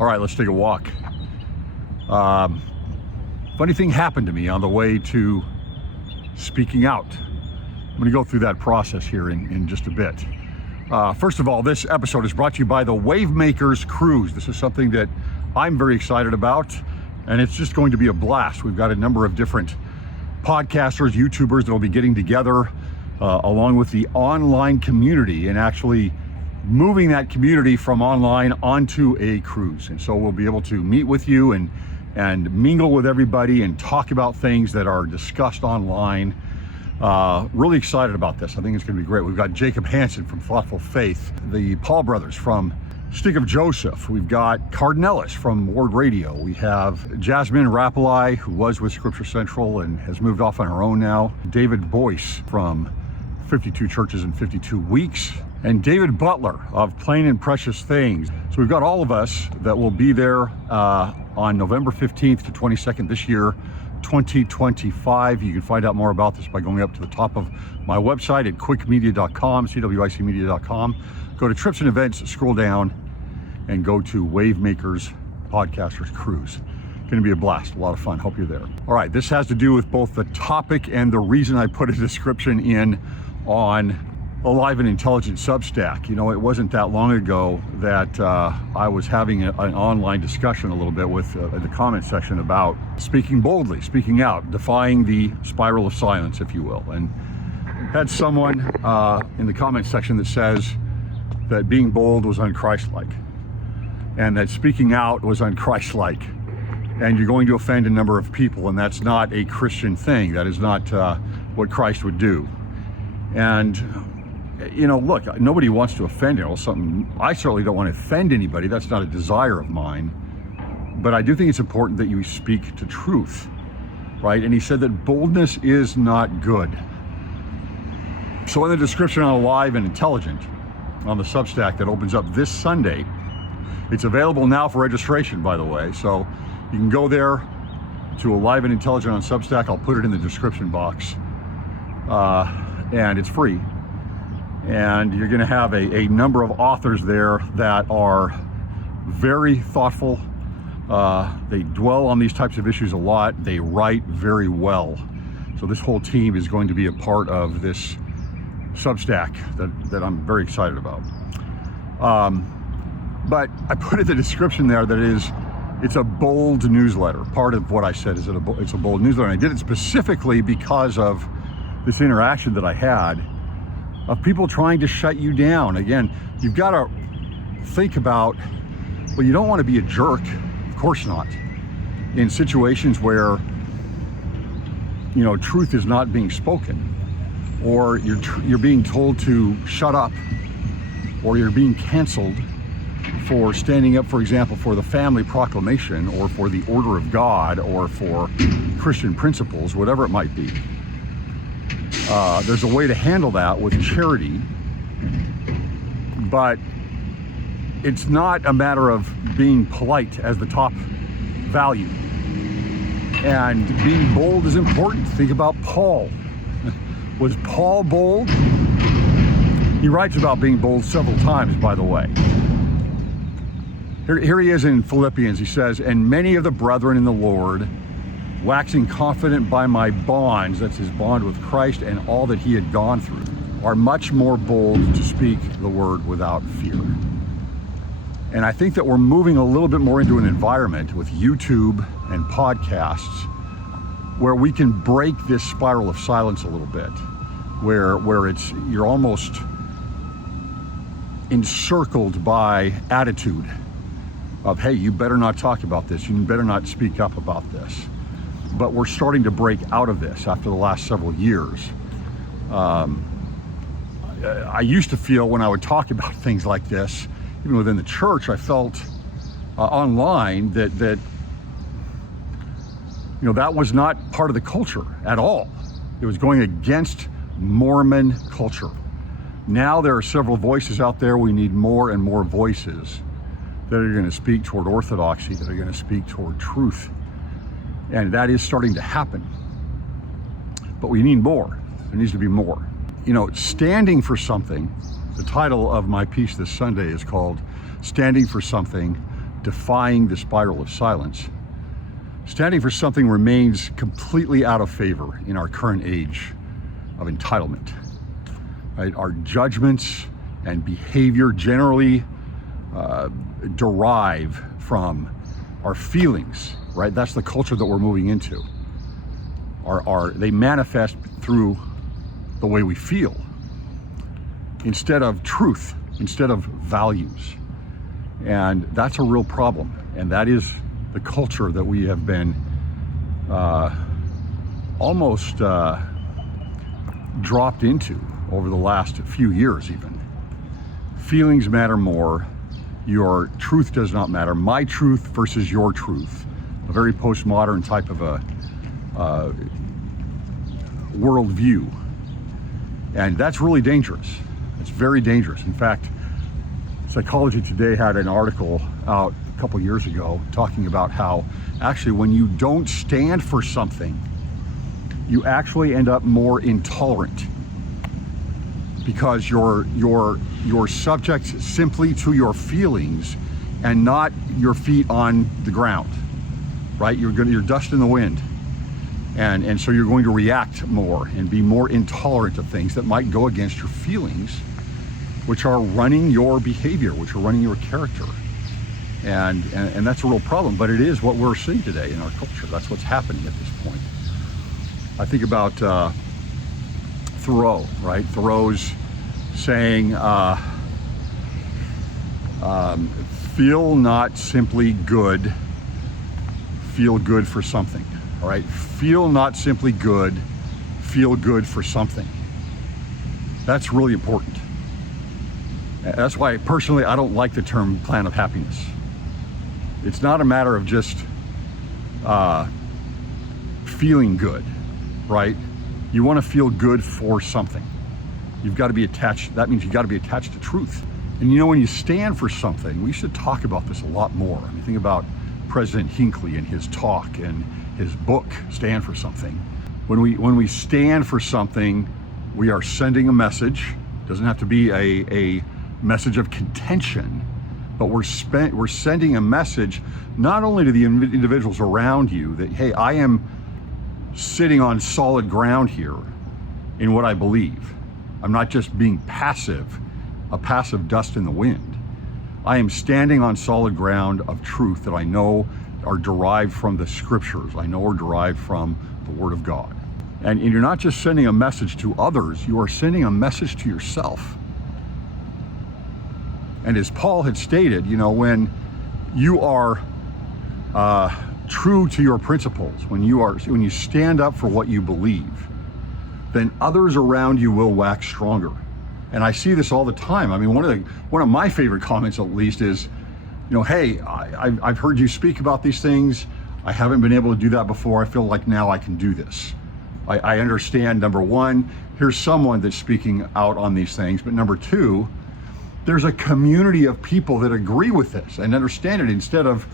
All right, let's take a walk. Funny thing happened to me on the way to speaking out. I'm going to go through that process here in just a bit. First of all, this episode is brought to you by the Wavemakers Cruise. This is something that I'm very excited about, and it's just going to be a blast. We've got a number of different podcasters, YouTubers that will be getting together along with the online community and actually moving that community from online onto a cruise. And so we'll be able to meet with you and mingle with everybody and talk about things that are discussed online. Really excited about this. I think it's going to be great. We've got Jacob Hansen from Thoughtful Faith, the Paul brothers from Stick of Joseph. We've got Cardinellis from Ward Radio. We have Jasmine Rapalai, who was with Scripture Central and has moved off on her own now. David Boyce from 52 Churches in 52 Weeks. And David Butler of Plain and Precious Things. So we've got all of us that will be there on November 15th to 22nd this year, 2025. You can find out more about this by going up to the top of my website at cwicmedia.com, cwicmedia.com. Go to Trips and Events, scroll down, and go to Wavemakers Podcasters Cruise. Going to be a blast, a lot of fun. Hope you're there. All right, this has to do with both the topic and the reason I put a description in on Alive and Intelligent Substack. You know, it wasn't that long ago that I was having an online discussion a little bit with in the comment section about speaking boldly, speaking out, defying the spiral of silence, if you will. And had someone in the comment section that says that being bold was unchristlike and that speaking out was unchristlike and you're going to offend a number of people, and that's not a Christian thing. That is not what Christ would do. And you know, look, nobody wants to offend anyone. I certainly don't want to offend anybody. That's not a desire of mine. But I do think it's important that you speak to truth, right? And he said that boldness is not good. So in the description on Alive and Intelligent on the Substack that opens up this Sunday, it's available now for registration, by the way. So you can go there to Alive and Intelligent on Substack. I'll put it in the description box. And it's free. And you're going to have a number of authors there that are very thoughtful. They dwell on these types of issues a lot. They write very well. So this whole team is going to be a part of this Substack that I'm very excited about. But I put in the description there that it's a bold newsletter. Part of what I said is it's a bold newsletter. And I did it specifically because of this interaction that I had of people trying to shut you down. Again, you've got to think about, well, you don't want to be a jerk, of course not, in situations where, you know, truth is not being spoken, or you're being told to shut up, or you're being canceled for standing up, for example, for the family proclamation, or for the order of God, or for Christian principles, whatever it might be. There's a way to handle that with charity, but it's not a matter of being polite as the top value. And being bold is important. Think about Paul. Was Paul bold? He writes about being bold several times, by the way. Here he is in Philippians. He says, "And many of the brethren in the Lord, waxing confident by my bonds," that's his bond with Christ and all that he had gone through, "are much more bold to speak the word without fear." And I think that we're moving a little bit more into an environment with YouTube and podcasts where we can break this spiral of silence a little bit, where you're almost encircled by attitude of, hey, you better not talk about this, you better not speak up about this. But we're starting to break out of this after the last several years. I used to feel when I would talk about things like this, even within the church, I felt online that you know, that was not part of the culture at all. It was going against Mormon culture. Now there are several voices out there. We need more and more voices that are going to speak toward orthodoxy, that are going to speak toward truth. And that is starting to happen. But we need more. There needs to be more. You know, standing for something, the title of my piece this Sunday is called "Standing for Something Defying the Spiral of Silence, standing for something remains completely out of favor in our current age of entitlement. Right? Our judgments and behavior generally derive from our feelings, right? That's the culture that we're moving into. They manifest through the way we feel instead of truth, instead of values. And that's a real problem. And that is the culture that we have been almost dropped into over the last few years even. Feelings matter more. Your truth does not matter. My truth versus your truth. A very postmodern type of a worldview. And that's really dangerous. It's very dangerous. In fact, Psychology Today had an article out a couple years ago talking about how actually when you don't stand for something, you actually end up more intolerant because you're subject simply to your feelings and not your feet on the ground, right? You're dust in the wind. And so you're going to react more and be more intolerant of things that might go against your feelings, which are running your behavior, which are running your character. And that's a real problem, but it is what we're seeing today in our culture. That's what's happening at this point. I think about Thoreau, right? Thoreau's saying, feel not simply good, feel good for something, all right? Feel not simply good, feel good for something. That's really important. That's why personally I don't like the term plan of happiness. It's not a matter of just feeling good, right? You want to feel good for something. You've got to be attached. That means you've got to be attached to truth. And you know, when you stand for something, we should talk about this a lot more. I mean, think about President Hinckley and his talk and his book, Stand for Something. When we stand for something, we are sending a message. It doesn't have to be a message of contention, but we're sending a message not only to the individuals around you that, hey, I am sitting on solid ground here in what I believe. I'm not just being passive, a passive dust in the wind. I am standing on solid ground of truth that I know are derived from the scriptures. I know are derived from the Word of God. And you're not just sending a message to others, you are sending a message to yourself. And as Paul had stated, you know, when you are true to your principles, when you stand up for what you believe, then others around you will wax stronger. And I see this all the time. I mean, one of my favorite comments, at least, is, you know, hey, I've heard you speak about these things. I haven't been able to do that before. I feel like now I can do this. I understand, number one, here's someone that's speaking out on these things, but number two, there's a community of people that agree with this and understand it. Instead of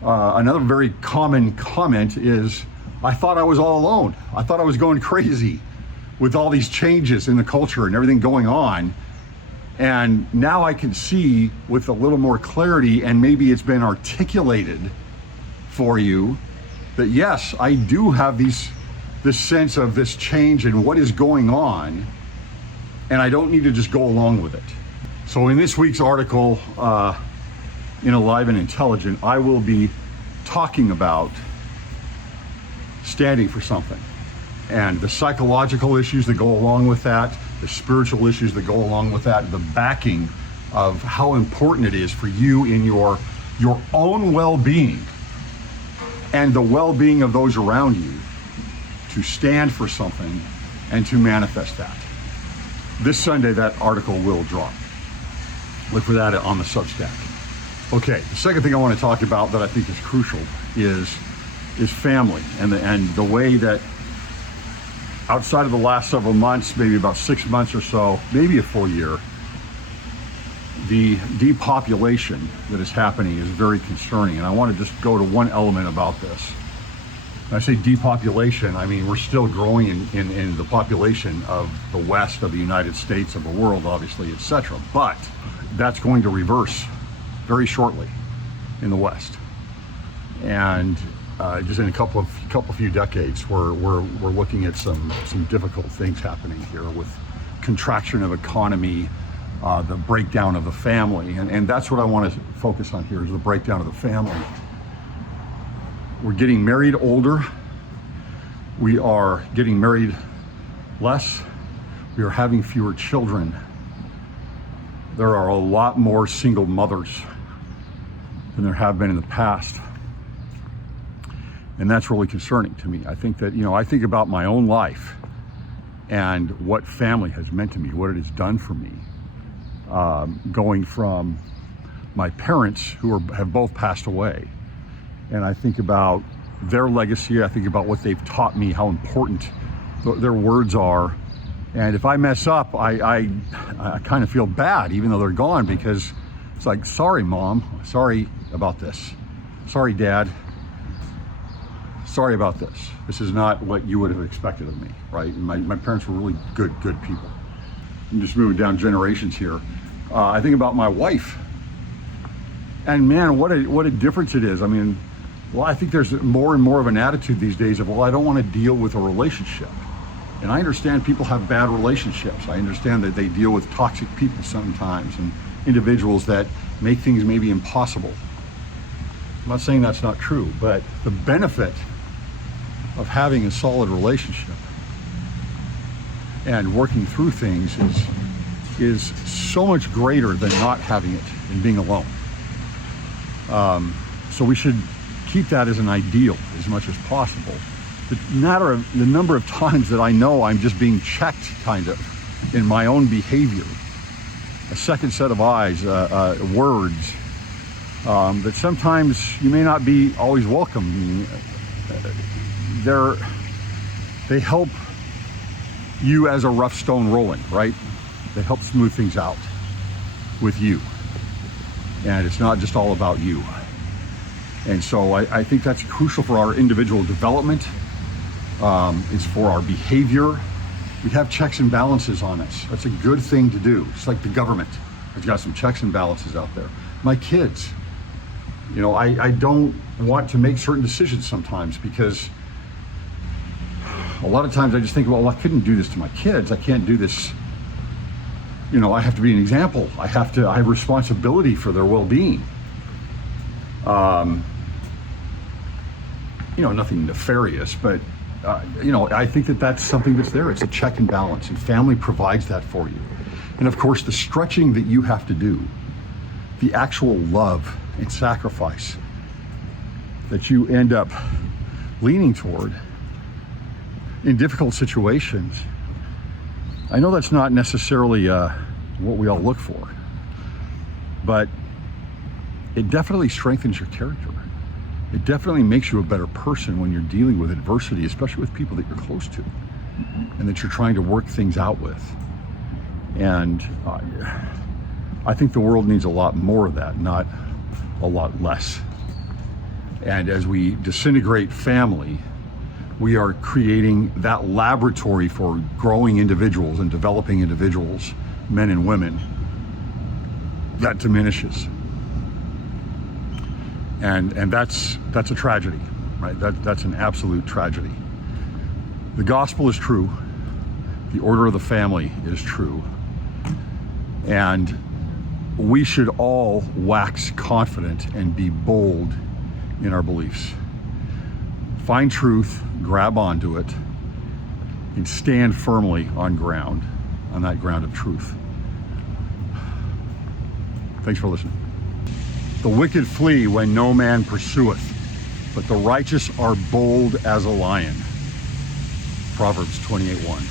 another very common comment is, I thought I was all alone. I thought I was going crazy with all these changes in the culture and everything going on. And now I can see with a little more clarity, and maybe it's been articulated for you, that yes, I do have this sense of this change and what is going on, and I don't need to just go along with it. So in this week's article, in Alive and Intelligent, I will be talking about standing for something and the psychological issues that go along with that, the spiritual issues that go along with that, the backing of how important it is for you in your own well-being and the well-being of those around you to stand for something and to manifest that. This Sunday, that article will drop. Look for that on the Substack. Okay, the second thing I want to talk about that I think is crucial is family and the way that outside of the last several months, maybe about 6 months or so, maybe a full year, the depopulation that is happening is very concerning. And I want to just go to one element about this. When I say depopulation, I mean we're still growing in the population of the West, of the United States, of the world, obviously, etc. But that's going to reverse very shortly. in the West. And just in a few decades, we're looking at some difficult things happening here with contraction of economy, the breakdown of the family, and that's what I want to focus on here, is the breakdown of the family. We're getting married older. We are getting married less. We are having fewer children. There are a lot more single mothers than there have been in the past. And that's really concerning to me. I think that, I think about my own life and what family has meant to me, what it has done for me. Going from my parents, who have both passed away, and I think about their legacy, I think about what they've taught me, how important their words are. And if I mess up, I kind of feel bad, even though they're gone, because it's like, sorry, Mom, sorry about this. Sorry, Dad, sorry about this. This is not what you would have expected of me, right? And my parents were really good people. I'm just moving down generations here. I think about my wife, and man, what a difference it is. I mean, well, I think there's more and more of an attitude these days of, well, I don't want to deal with a relationship. And I understand people have bad relationships. I understand that they deal with toxic people sometimes, and individuals that make things maybe impossible. I'm not saying that's not true, but the benefit of having a solid relationship and working through things is so much greater than not having it and being alone. So we should keep that as an ideal as much as possible. The number of times that I know I'm just being checked kind of in my own behavior, a second set of eyes, words, that sometimes you may not be always welcome. They help you as a rough stone rolling, right? They help smooth things out with you. And it's not just all about you. And so I think that's crucial for our individual development. It's for our behavior. We have checks and balances on us. That's a good thing to do. It's like the government has got some checks and balances out there. My kids, I don't want to make certain decisions sometimes, because a lot of times I just think, well, I couldn't do this to my kids. I can't do this. I have to be an example. I have responsibility for their well-being. Nothing nefarious, but I think that's something that's there. It's a check and balance, and family provides that for you. And of course, the stretching that you have to do, the actual love and sacrifice that you end up leaning toward in difficult situations. I know that's not necessarily what we all look for, but it definitely strengthens your character. It definitely makes you a better person when you're dealing with adversity, especially with people that you're close to and that you're trying to work things out with. And I think the world needs a lot more of that, not a lot less. And as we disintegrate family, we are creating that laboratory for growing individuals and developing individuals, men and women. That diminishes. And that's a tragedy, right? That's an absolute tragedy. The gospel is true. The order of the family is true. And we should all wax confident and be bold in our beliefs. Find truth, grab onto it, and stand firmly on that ground of truth. Thanks for listening. The wicked flee when no man pursueth, but the righteous are bold as a lion. Proverbs 28:1.